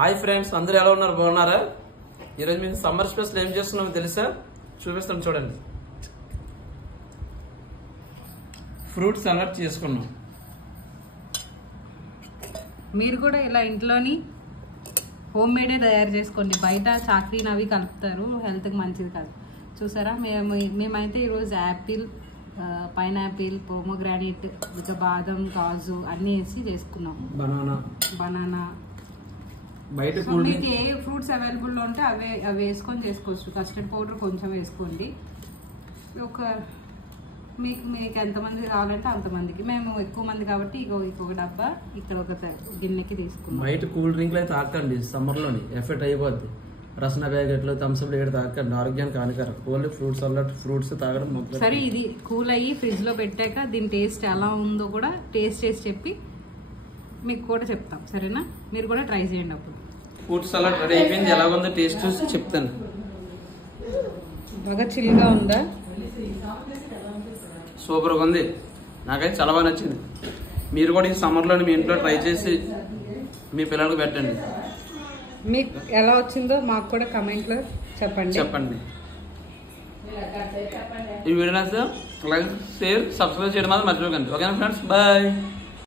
Hi friends, అందరూ ఎలా ఉన్నారు? బాగున్నారా? ఈరోజు మేము సమ్మర్ స్పెషల్ ఏం చేస్తున్నామో తెలుసా? చూపిస్తాం చూడండి. ఫ్రూట్ సలాడ్ చేసుకున్నాం. మీరు కూడా ఇలా ఇంట్లోని హోమ్ మేడే తయారు చేసుకోండి. బయట చాక్రీని అవి కలుపుతారు, హెల్త్కి మంచిది కాదు. చూసారా, మేమైతే ఈరోజు యాపిల్, పైనాపిల్, పోమోగ్రానైట్, ఇంకా బాదం, కాజు అన్నీ వేసి చేసుకున్నాం. బనానా బయట మీకు ఏ ఫ్రూట్స్ అవైలబుల్లో ఉంటే అవి వేసుకొని చేసుకోవచ్చు. కస్టర్డ్ పౌడర్ కొంచెం వేసుకోండి. మీకు ఎంతమంది కావాలంటే అంతమందికి. మేము ఎక్కువ మంది కాబట్టి ఇంకొక డబ్బా ఇక్కడ ఒక గిన్నెకి తీసుకున్నాం. బయట కూల్ డ్రింక్లు అయితే తాకండి, సమ్మర్లోని ఎఫెక్ట్ అయిపోద్ది. రసన ప్యాకెట్లు, థమ్స్అప్ ప్యాకెట్ తాకండి, ఆరోగ్యానికి హానికరం. ఓన్లీ ఫ్రూట్స్ అల్లట్ ఫ్రూట్స్ తాగడం మొదలు. సరే, ఇది కూల్ అయ్యి ఫ్రిడ్జ్ లో పెట్టాక దీని టేస్ట్ ఎలా ఉందో కూడా టేస్ట్ చేసి చెప్పి మీకు కూడా చెప్తాం. సరేనా? మీరు కూడా ట్రై చేయండి. అప్పుడు ఫ్రూట్ సలాడ్ రెడీ అయిపోయింది. ఎలా ఉందో టేస్ట్ చూసి చెప్తాను. బాగా చిల్గా ఉందా? సూపర్గా ఉంది. నాకైతే చాలా బాగా నచ్చింది. మీరు కూడా ఈ సమ్మర్లో మీ ఇంట్లో ట్రై చేసి మీ పిల్లలకు పెట్టండి. మీకు ఎలా వచ్చిందో మాకు కూడా కమెంట్లో చెప్పండి. ఈ వీడియో నచ్చితే లైక్, షేర్, సబ్స్క్రైబ్ చేయడం మాత్రం మర్చిపోకండి. ఓకేనా ఫ్రెండ్స్? బాయ్.